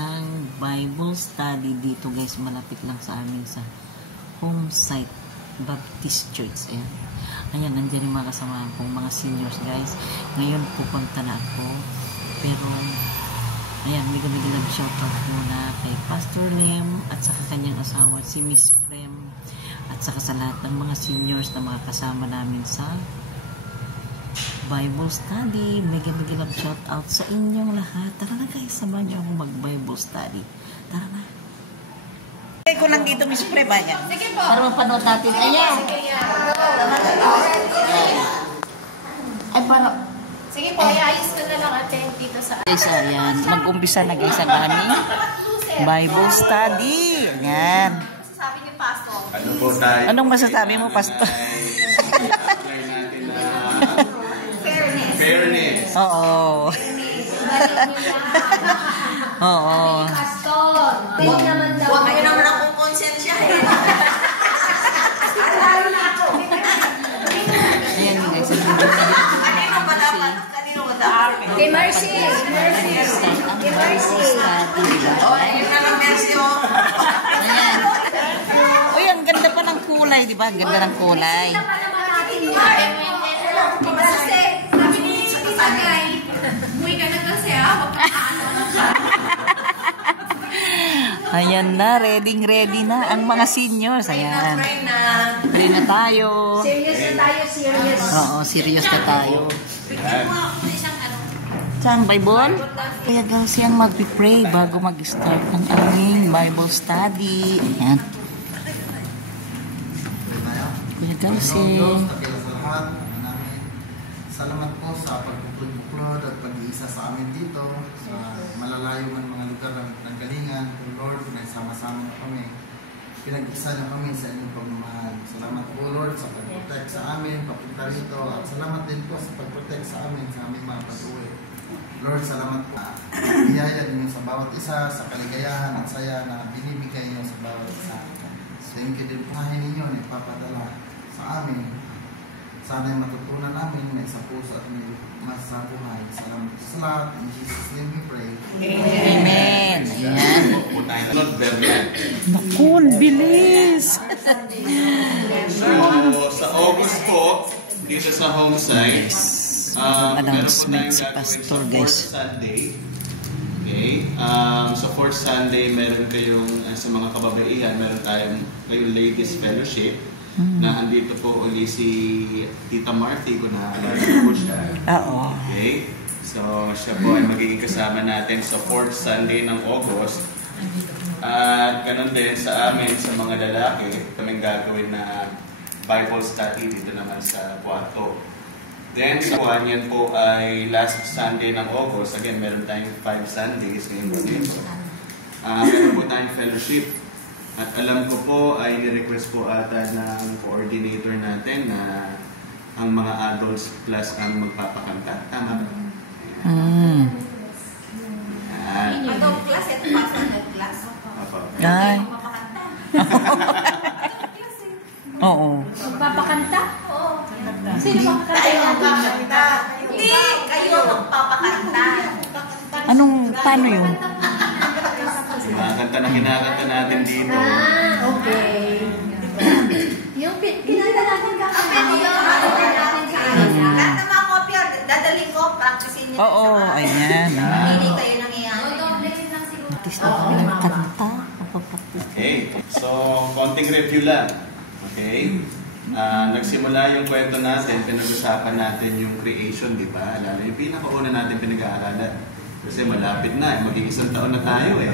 ng Bible study dito guys. Malapit lang sa amin sa home site Baptist Church. Ayan. Ayan, nandiyan yung mga kasama kong mga seniors guys. Ngayon pupunta na ako. Pero, ayan, may love shoutout muna kay Pastor Lem at saka kanyang asawa si Miss Prem at saka sa lahat ng mga seniors na mga kasama namin sa Bible study. Mega love shout out sa inyong lahat. Tara na guys, samahan niyo ako mag Bible study. Tara na. Ay ko lang dito Miss Pre ba yan? Sige po. Para mapanood natin. Ayan. Ay para. Sige po, ayos ko na lang attend dito sa. Guys, ayan. Mag-umpisa na guys ang aming Bible study. Ayan. Sabi ni Pastor. Ano po tayo? Anong masasabi mo, Pastor? Fairness. Oo. Oo. Pastor. Huwag naman daw. Huwag kayo naman akong konsensya eh. Alalo na ako. Ayan guys. Kanino ba dapat? Kanino ba dapat? Kay Mercy. Kay Mercy. Oh, yun na lang Mercy oh. Ayan. Uy, ang ganda pa ng kulay, di ba? Ang ganda ng kulay. Kasi, sabi ni Sagay, umuwi ka na kasi huwag ka Ayan na, ready na ang mga seniors. Ayan. Pray na tayo. Serious na tayo, serious. Oo, serious na tayo. Saan Bible? Kaya guys, yan mag-pray bago mag-start ng aming Bible study. Ayan. Kaya guys, salamat po sa pagbuklod at pag-iisa sa amin dito sa malalayo man mga lugar ng galingan. Lord, nagsama-sama na kami. Pinag-isa na kami sa inyong pagmamahal. Salamat po Lord sa pag-protect sa amin, papunta rito. At salamat din po sa pag-protect sa amin, sa aming mga patuloy. Lord, salamat po. Biyaya ninyo sa bawat isa, sa kaligayahan at saya na binibigay niyo sa bawat isa. Thank you din po ninyo na ipapadala sa amin. Sana'y matutunan namin may sa puso at may mas sa buhay. Salamat sa lahat. In Jesus' name we pray. Amen. Ayan. Not Bernard. Naku, ang bilis. So, sa August po, dito sa home site, Announcement si Pastor, guys. Sunday. Okay. Sa fourth Sunday, meron kayong, sa mga kababaihan, meron kayong Ladies Fellowship. Na andito po uli si Tita Marthy, kung naaalala po siya. Oo. Okay? So, siya po ay magiging kasama natin sa 4th Sunday ng August. At ganun din sa amin, sa mga lalaki, kaming gagawin na Bible study dito naman sa kwarto. Then, sa buwan yan po ay last Sunday ng August. Again, meron tayong 5 Sundays ngayon po dito. Meron po tayong fellowship. At alam ko po ay ni-request po ata ng coordinator natin na ang mga adults plus ang magpapakanta. Tama ba? Mm. Adult class, ito pastor na class. Ay. Oo. Magpapakanta? Oo. Sino magpapakanta? Tayo magpapakanta. Hindi, kayo magpapakanta. Paano yun? Mga kanta na kinakanta natin dito. Okay. Yung kinanta natin kakanta. Lahat ng mga kopya, dadaling ko, practicein niyo. Oo, ayan. Hindi kayo nangyayari. Artista ko ng kanta. Okay. So, konting review lang. Okay. Nagsimula yung kwento natin, pinag-usapan natin yung creation, di ba? Alam mo, yung pinakauna natin pinag-aaralan. Kasi malapit na, maging 1 taon na tayo eh.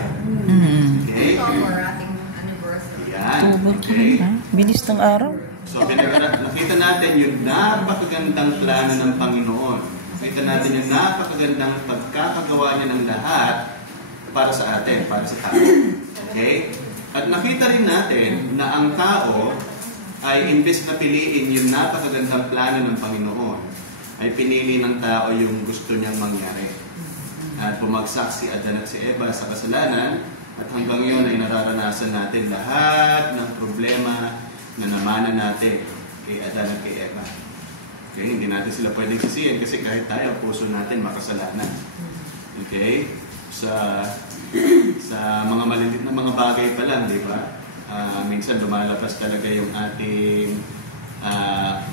Okay? Ito for ating anniversary. Yan. Okay. Bilis ng araw. So, nakita natin yung napakagandang plano ng Panginoon. Nakita natin yung napakagandang pagkakagawa niya ng lahat para sa atin, para sa tao. Okay? At nakita rin natin na ang tao ay imbes na piliin yung napakagandang plano ng Panginoon, ay pinili ng tao yung gusto niyang mangyari. At bumagsak si Adan at si Eva sa kasalanan, at hanggang yun ay nararanasan natin lahat ng problema na namanan natin kay Adan at kay Eva. Okay? Hindi natin sila pwedeng sisihin kasi kahit tayo, puso natin makasalanan. Okay? Sa Sa mga maliliit na mga bagay pa lang, di ba? Minsan lumalabas talaga yung ating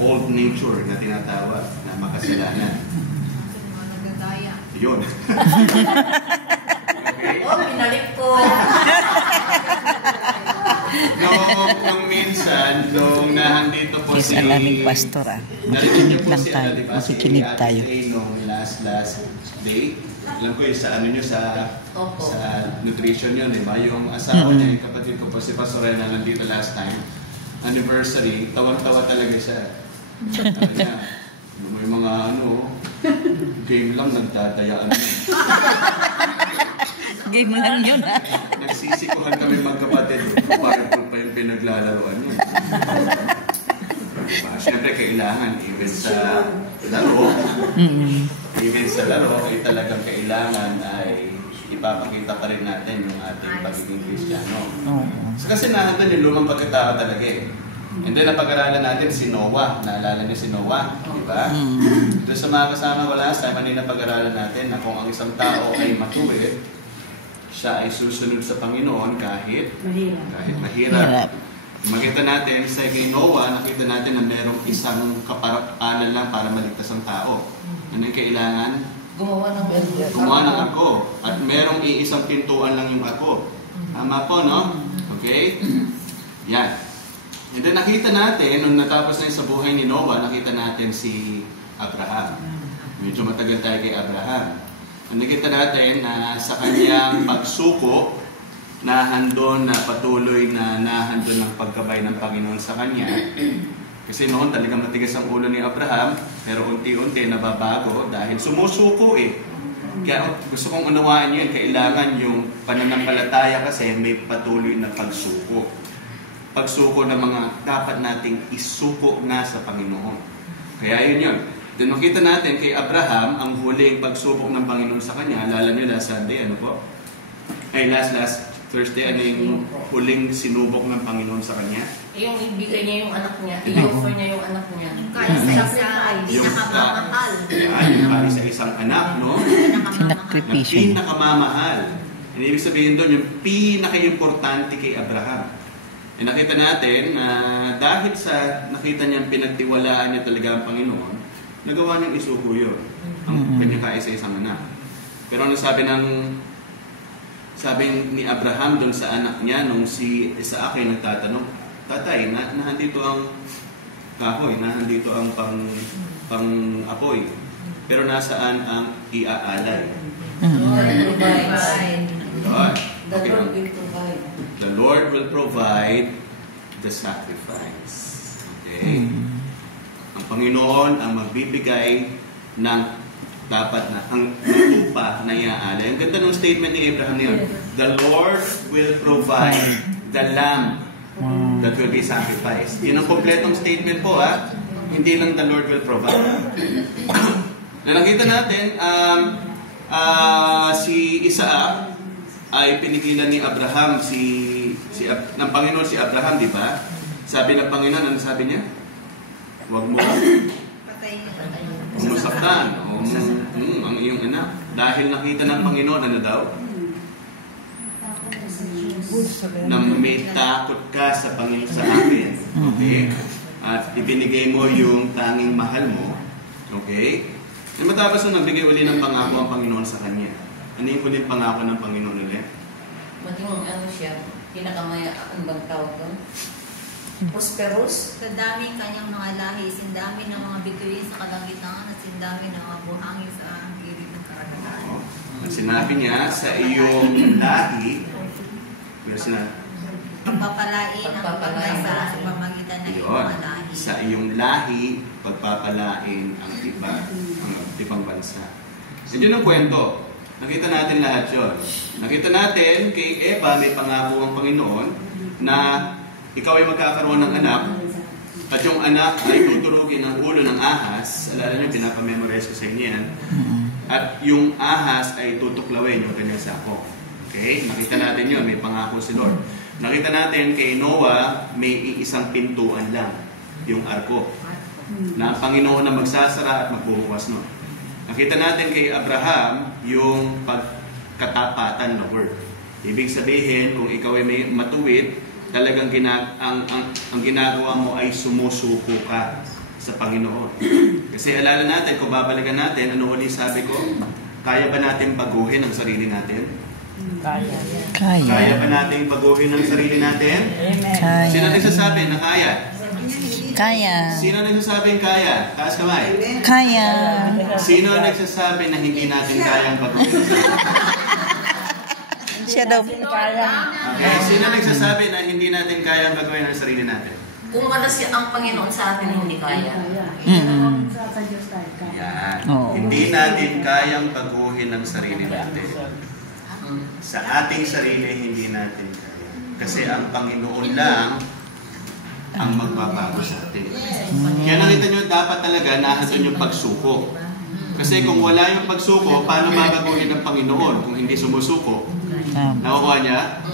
old nature na tinatawag na makasalanan. Mga nagdadaya. Yun. Okay? Oh, binalik ko. Nung minsan, nung nahandito po Yes, si... alaming pastor Narinig niyo po lang si, tayo, di ba, makikinig si tayo. Ate Ray nung last day. Alam ko yung sa ano nyo, sa nutrition yun, di ba? Yung asawa niya, yung kapatid ko po, si Pastorena, nandito last time. Anniversary, tawang-tawa talaga siya. Sabi niya, may mga game lang, nagdadayaan na. Game lang yun, ha? Nagsisikuhan kami magkapatid. Parang pa yung pinaglalaroan yun. Siyempre, kailangan, even sa laro, even sa laro, ay talagang kailangan ay ipapakita pa rin natin yung ating pagiging Kristiyano. So, kasi nandun yung lumang pagkatao talaga eh. And then, napag-aralan natin si Noah. Naalala niyo si Noah, di ba? Ito sa mga kasama ko last time, ano yung napag-aralan natin na kung ang isang tao ay matuwid, siya ay susunod sa Panginoon kahit mahirap. Makita natin sa kay Noah, nakita natin na merong isang kaparaanan lang para maligtas ang tao. Ano yung kailangan? Gumawa ng ako. At merong iisang pintuan lang yung ako. Tama po, no? Okay? Yan. And then nakita natin, nung natapos na yung sa buhay ni Noah, nakita natin si Abraham. Medyo matagal tayo kay Abraham. Nakita natin na sa kanyang pagsuko, nahandon na patuloy na nahandon ng pagkabay ng Panginoon sa kanya. Kasi noon talagang matigas ang ulo ni Abraham, pero unti-unti nababago dahil sumusuko eh. Kaya gusto kong unawaan yan, kailangan yung pananampalataya kasi may patuloy na pagsuko. Pagsuko ng mga dapat nating isuko na sa Panginoon. Kaya yun. Then makita natin kay Abraham, ang huling pagsubok ng Panginoon sa kanya, alala niyo last Sunday, ano po? Ay, last Thursday, ano yung huling sinubok ng Panginoon sa kanya? Yung ibigay niya yung anak niya, i-offer niya yung anak niya. Kaya sa pinakamamahal. Yung para sa isang anak, no? Sinakripisyo. Pinakamamahal. Ibig sabihin doon, yung pinaka-importante kay Abraham. Nakita natin na dahil sa nakita niyang pinagtiwalaan niya talaga ang Panginoon, nagawa niyang isuko yun. Ang kanyang kaisa-isang anak. Pero ano sabi ni Abraham doon sa anak niya nung si Isaac ay nagtatanong, Tatay, nahandito ang kahoy, nahandito ang pang-apoy. Pero nasaan ang iaalay? The Lord will provide the sacrifice. Okay? Ang Panginoon ang magbibigay ng dapat na ang lupa na iaalay. Ang ganda ng statement ni Abraham niya. The Lord will provide the lamb that will be sacrificed. Yun ang kompletong statement po, ha? Hindi lang the Lord will provide. Nakita natin, si Isaac ay pinigilan ni Abraham, ng Panginoon si Abraham, di ba? Sabi ng Panginoon, ano sabi niya? Huwag mo umusaktan ang iyong anak. Dahil nakita ng Panginoon, ano daw? Na may takot ka sa Panginoon sa akin. Okay? At ibinigay mo yung tanging mahal mo. Okay? At matapos nung nagbigay uli ng pangako ang Panginoon sa kanya. Ano yung huling pangako ng Panginoon ulit? Maging siya, pinakamaya, ang bang tawag doon? Prosperous. Sa dami kanyang mga lahi, sindami ng mga bituin sa kalangitan at sindami ng mga buhangin sa gilid ng karagatan. At sinabi niya, sa iyong lahi, pagpapalain ang pagpapalain sa pamamagitan ng iyong mga lahi. Sa iyong lahi, pagpapalain ang ibang bansa. So, yun ang kwento. Nakita natin lahat yun. Nakita natin kay Eva, may pangako ang Panginoon na ikaw ay magkakaroon ng anak at yung anak ay tuturugin ang ulo ng ahas. Alala nyo, pinapamemorize ko sa inyo yan. At yung ahas ay tutuklawin yung kanyang sako. Okay? Nakita natin yun, may pangako si Lord. Nakita natin kay Noah, may iisang pintuan lang, yung arko. Na ang Panginoon na magsasara at magbubukas nun. Nakita natin kay Abraham, yung katapatan na word. Ibig sabihin, kung ikaw ay may matuwid, talagang ang ginagawa mo ay sumusuko ka sa Panginoon. Kasi alala natin, kung babalikan natin, ano ulit sabi ko? Kaya ba natin baguhin ang sarili natin? Kaya. Kaya ba natin baguhin ang sarili natin? Kaya. Sino nagsasabi na kaya? Kaya. Sino nagsasabing kaya? Taas kamay. Kaya. Sino nagsasabi na hindi natin kayang baguhin? Siya daw. Okay, sino nagsasabi na hindi natin kayang baguhin ang sarili natin? Kung wala ang Panginoon sa atin, hindi kaya. Mm-mm. Yan. Oo. Hindi natin kayang baguhin ang sarili natin. Sa ating sarili, hindi natin kaya. Kasi ang Panginoon lang ang magbabago sa atin. Kaya nakita nyo, dapat talaga nahandun yung pagsuko. Kasi kung wala yung pagsuko, paano babaguhin ng Panginoon kung hindi sumusuko? Nakukuha niya?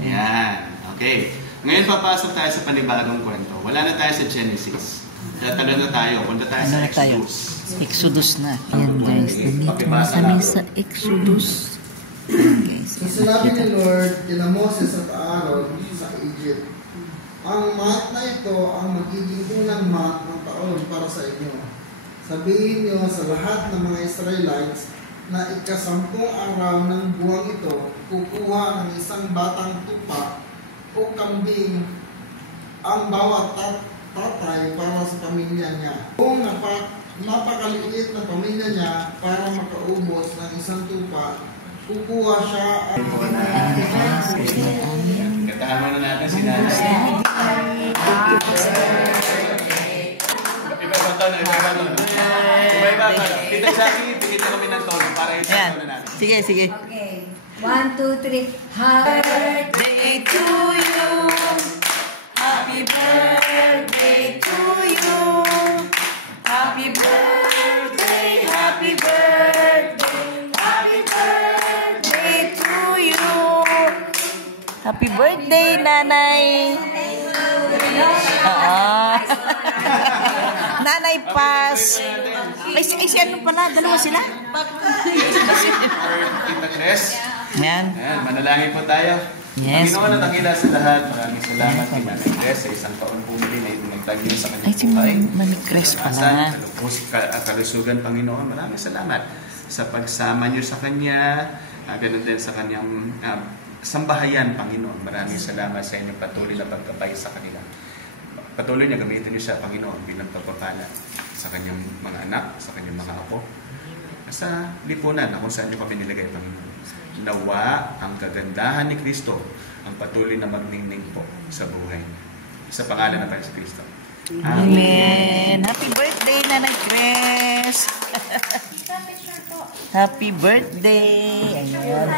Yan. Okay. Ngayon papasok tayo sa panibagong kwento. Wala na tayo sa Genesis. Tatalo na tayo. Punta tayo sa Exodus. Exodus na. Yan guys. Nandito na kami sa Exodus. Guys. So sinabi ni Lord kina Moses at Aaron sa Egypt, ang mat na ito ang magiging unang mat ng taon para sa inyo. Sabihin niyo sa lahat ng mga Israelites na ika-10 araw ng buwang ito, kukuha ng isang batang tupa o kambing ang bawat tatay para sa pamilya niya. Kung napakaliit na pamilya niya para makaubos ng isang tupa, kukuha siya ang Katahan mo na natin si Nanay. Iba-iba. Kita sa akin, bigyan na kami ng tono para yung tono natin. Sige, sige. Okay. 1, 2, 3. Happy birthday to you. Happy birthday to you. Happy birthday, happy birthday, happy birthday to you. Happy birthday, Nanay! Nanay Paz! Ay, si ano pala? Dalawa sila? Tita Chris. Yan. Ayan, manalangin po tayo. Yes. Panginoon at dakila sa lahat, maraming salamat kay Nanay Chris sa isang taon pumili na itinagtagyo sa Ay, kanyang si buhay. Mami Cres pala. Kalusugan, Panginoon. Maraming salamat sa pagsama niyo sa Kanya, ganun din sa Kanyang sambahayan, Panginoon. Maraming salamat sa inyong patuloy na pagkabay sa kanila. Patuloy niya gamitin niyo siya, Panginoon, bilang pagpapala sa Kanyang mga anak, sa Kanyang mga apo, sa lipunan na kung saan niyo kami nilagay, Panginoon. Nawa ang kagandahan ni Kristo ang patuloy na magningning po sa buhay niya. Sa pangalan na tayo sa Kristo. Amen. Happy birthday, Nanay Cres! Happy birthday! Ayan.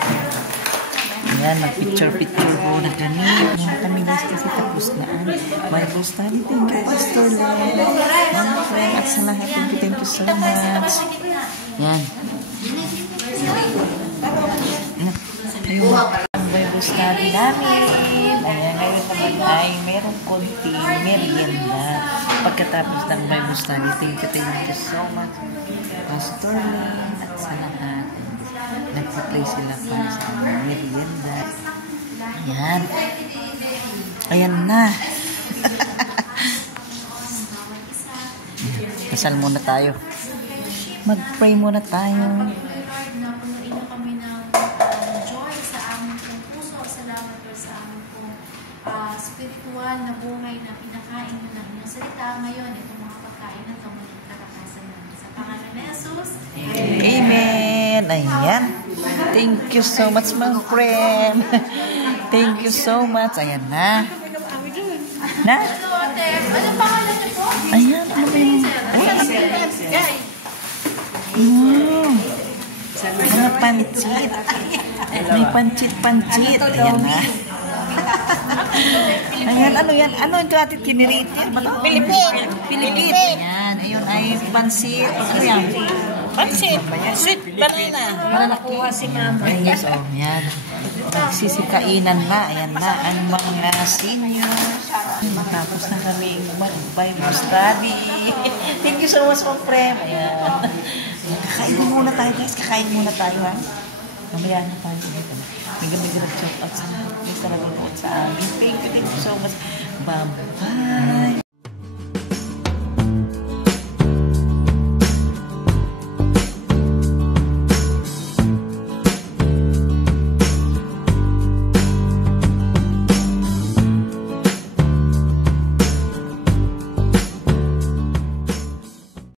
Ayan, mag-picture-picture po na ganit. Mga kami guys kasi tapos na ang Bible study. Thank you, Pastor Len. Mga friend at sa lahat. Thank you so much. Yan. Ang Bible study namin. Ayan, ngayon naman ay merong konti merienda. Pagkatapos ng Bible study, thank you so much. Pastor Len at sa lahat. Nagpa-pray sila para sa aming merienda. Ayan. Ayan na. Kasal muna tayo. Mag-pray muna tayo. Lord, na punuin niyo kami ng joy sa aming pong puso. Salamat Lord sa aming pong spiritual na buhay na pinakain niyo ng inyong salita. Ngayon, itong mga pagkain na ito, maging katakasan namin. Sa pangalan ni Jesus. Amen. Ayan. Thank you so much, my friend. Thank you so much. Ayan na. Na? Ano pangalan niyo po? Ayan. Ano ba yung... Mga pancit. May pancit. Ayan na. Ayan, ano yan? Ano ito atin kinirate yan? Pilipit. Ayan, ayun ay pancit. Ano yan? Pancit. Sweet banana. Malalaki. Si mama. Ayan, so, yan. Nagsisikainan na. Ayan na ang mga seniors. Matapos na kami mag-Bible study. Thank you so much, my friend. Ayan. Kakain muna tayo, guys. Kakain muna tayo, ha? Mamaya na tayo dito. Mega shout out sa lahat. May talagang nood sa amin. Thank you so much. Bye-bye.